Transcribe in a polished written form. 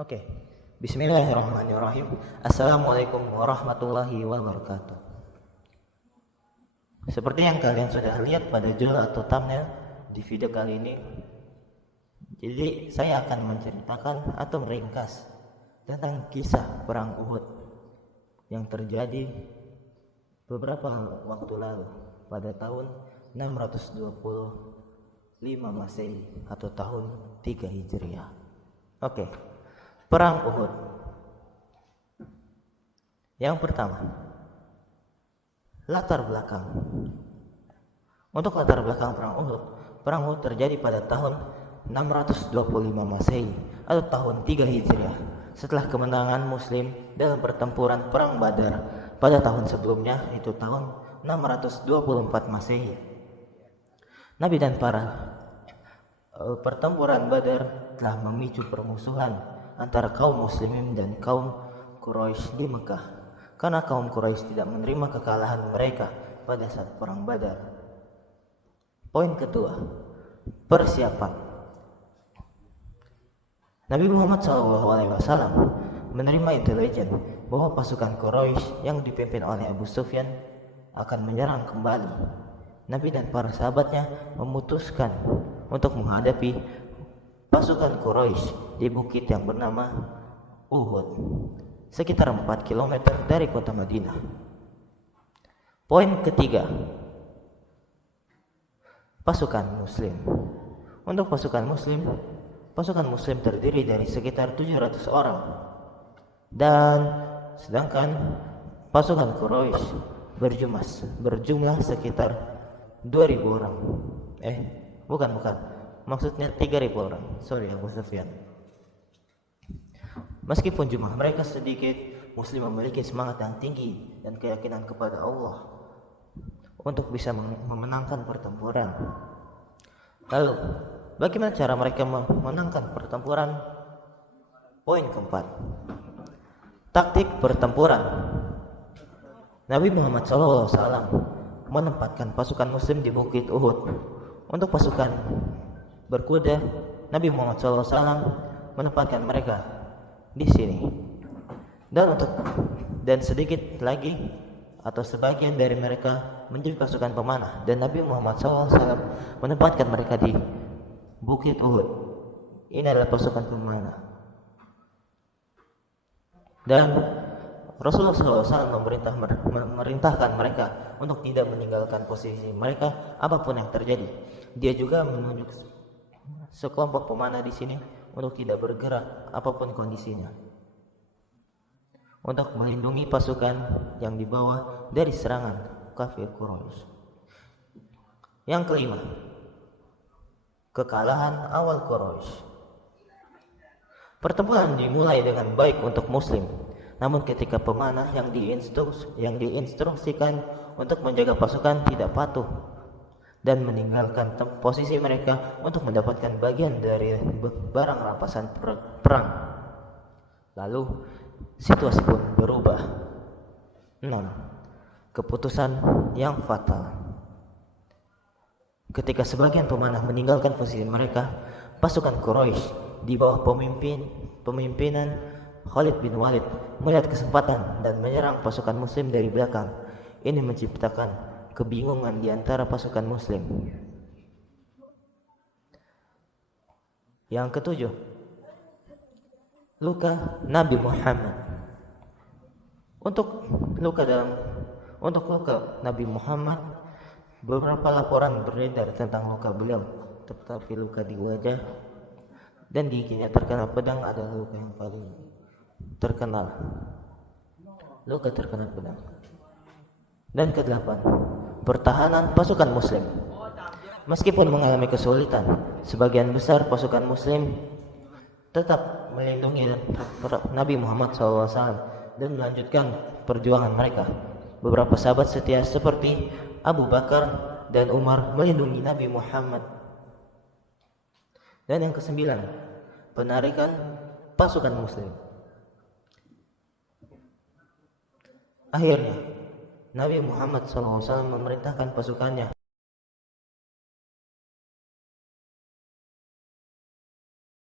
Oke. Bismillahirrahmanirrahim. Assalamualaikum warahmatullahi wabarakatuh. Seperti yang kalian sudah lihat pada judul atau thumbnail di video kali ini, jadi saya akan menceritakan atau meringkas tentang kisah perang Uhud yang terjadi beberapa waktu lalu pada tahun 625 Masehi atau tahun 3 Hijriah. Oke. Perang Uhud. Yang pertama, latar belakang. Untuk latar belakang Perang Uhud terjadi pada tahun 625 Masehi atau tahun 3 Hijriah setelah kemenangan Muslim dalam pertempuran Perang Badar pada tahun sebelumnya, itu tahun 624 Masehi. Nabi dan para pertempuran Badar telah memicu permusuhan antara kaum muslimin dan kaum Quraisy di Mekah, karena kaum Quraisy tidak menerima kekalahan mereka pada saat perang Badar. Poin kedua, persiapan. Nabi Muhammad SAW menerima intelijen bahwa pasukan Quraisy yang dipimpin oleh Abu Sufyan akan menyerang kembali. Nabi dan para sahabatnya memutuskan untuk menghadapi pasukan Quraisy di bukit yang bernama Uhud, sekitar 4 km dari kota Madinah. Poin ketiga, pasukan Muslim. Untuk pasukan Muslim terdiri dari sekitar 700 orang, dan sedangkan pasukan Quraisy berjumlah sekitar 2000 orang. Bukan. Maksudnya 3000 orang. Sorry, Abu Sufyan. Meskipun jumlah mereka sedikit, Muslim memiliki semangat yang tinggi dan keyakinan kepada Allah untuk bisa memenangkan pertempuran. Lalu, bagaimana cara mereka memenangkan pertempuran? Poin keempat, taktik pertempuran. Nabi Muhammad SAW menempatkan pasukan Muslim di bukit Uhud. Untuk pasukan berkuda, Nabi Muhammad SAW menempatkan mereka di sini. Dan sedikit lagi atau sebagian dari mereka menjadi pasukan pemanah, dan Nabi Muhammad SAW menempatkan mereka di bukit Uhud. Ini adalah pasukan pemanah. Dan Rasulullah SAW memerintahkan mereka untuk tidak meninggalkan posisi mereka apapun yang terjadi. Dia juga menunjuk sekelompok pemanah di sini untuk tidak bergerak apapun kondisinya, untuk melindungi pasukan yang dibawa dari serangan kafir Quraisy. Yang kelima, kekalahan awal Quraisy. Pertempuran dimulai dengan baik untuk Muslim, namun ketika pemanah yang diinstruksikan untuk menjaga pasukan tidak patuh dan meninggalkan posisi mereka untuk mendapatkan bagian dari barang rampasan perang, lalu situasi pun berubah. 6. Keputusan yang fatal. Ketika sebagian pemanah meninggalkan posisi mereka, pasukan Quraisy di bawah pemimpinan Khalid bin Walid melihat kesempatan dan menyerang pasukan Muslim dari belakang. Ini menciptakan kebingungan di antara pasukan Muslim. Yang ketujuh, luka Nabi Muhammad. Untuk luka Nabi Muhammad, beberapa laporan beredar tentang luka beliau, tetapi luka di wajah dan di giginya terkena pedang adalah luka yang paling terkenal. Luka terkena pedang. Dan kedelapan, pertahanan pasukan Muslim. Meskipun mengalami kesulitan, sebagian besar pasukan Muslim tetap melindungi Nabi Muhammad SAW dan melanjutkan perjuangan mereka. Beberapa sahabat setia seperti Abu Bakar dan Umar melindungi Nabi Muhammad. Dan yang kesembilan, penarikan pasukan Muslim. Akhirnya, Nabi Muhammad SAW memerintahkan pasukannya